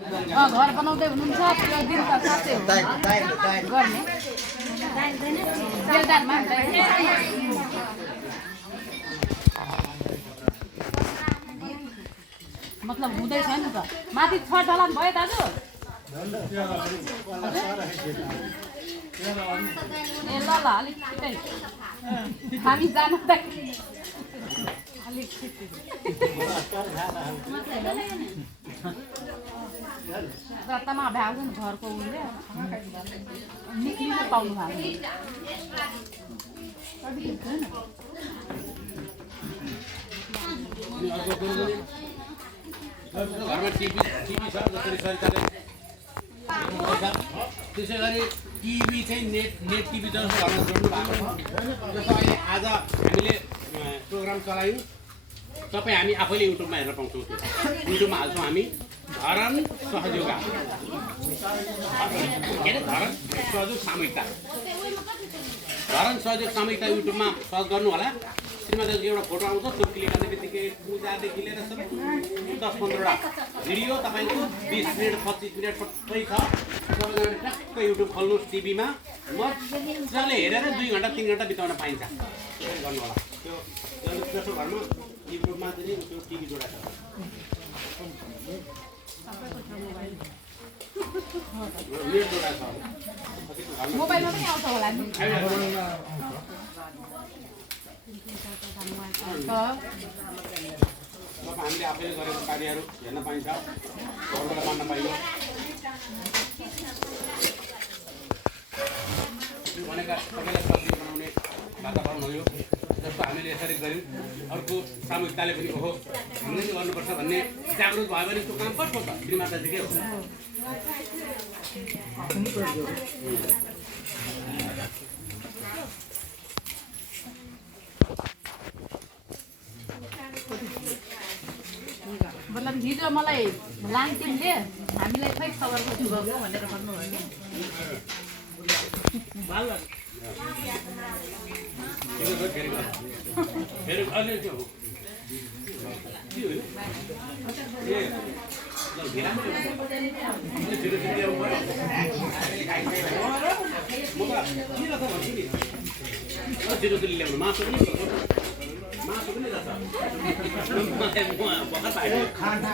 घर बनाउँदै हुनुहुन्छ त्यो दिन त साथै हो गर्ने बेलदारमा मतलब हुँदैछ नि त माथि छ ढलान भयो दाजु ए ल ल अलिक छिटै हामी जानु त अलिक छिटै रत्तामा भ्याउँछ नि घरको उनले निक्लिन पाउनु भएको घरमा टिभी छ जसरी सरकारले त्यसै गरी टिभी चाहिँ नेट टिभी जस्तो घरमा जोड्नु भएको छ जस्तो अहिले आज हामीले प्रोग्राम चलायौँ तपाईँ हामी आफैले युट्युबमा हेर्न पाउँछौँ युट्युबमा हाल्छौँ हामी धरन सहयोग के अरे धरन सहयोग सामूहिकता धरन सहयोग सामूहिकता युट्युबमा सर्च गर्नु होला श्रीमतीको एउटा फोटो आउँछ त्यो क्लिक गर्ने बित्तिकै पूजादेखि लिएर सबै 10-15वटा भिडियो तपाईँको 20 मिनट 25 मिनट सबै छ सबैजना ट्याक्क युट्युब खोल्नुहोस् टिभीमा मजाले हेरेर 2 घन्टा 3 घन्टा बिताउन पाइन्छ गर्नु होला त्यो जसको घरमा युट्युबमा चाहिँ त्यो टिभी जोडाएको छ मोबाइलमा पनि आउँछ होला नि हामीले आफैले गरेको कार्यहरू हेर्न पाइन्छ घरबाट मान्न पाइयो भनेका सबैलाई सजिलो बनाउने वातावरण हो यो जस्तो हामीले यसरी गऱ्यौँ अर्को सामूहिकताले पनि हो हामीले चाहिँ गर्नुपर्छ भन्ने जागरुक भयो भने त्यो काम कसको छ श्रीमाताजीकै हो मतलब हिजो मलाई लाङटिनले हामीलाई खै खबर कति भयो भनेर भन्नुभयो ल्याउनु मासु पनि खाना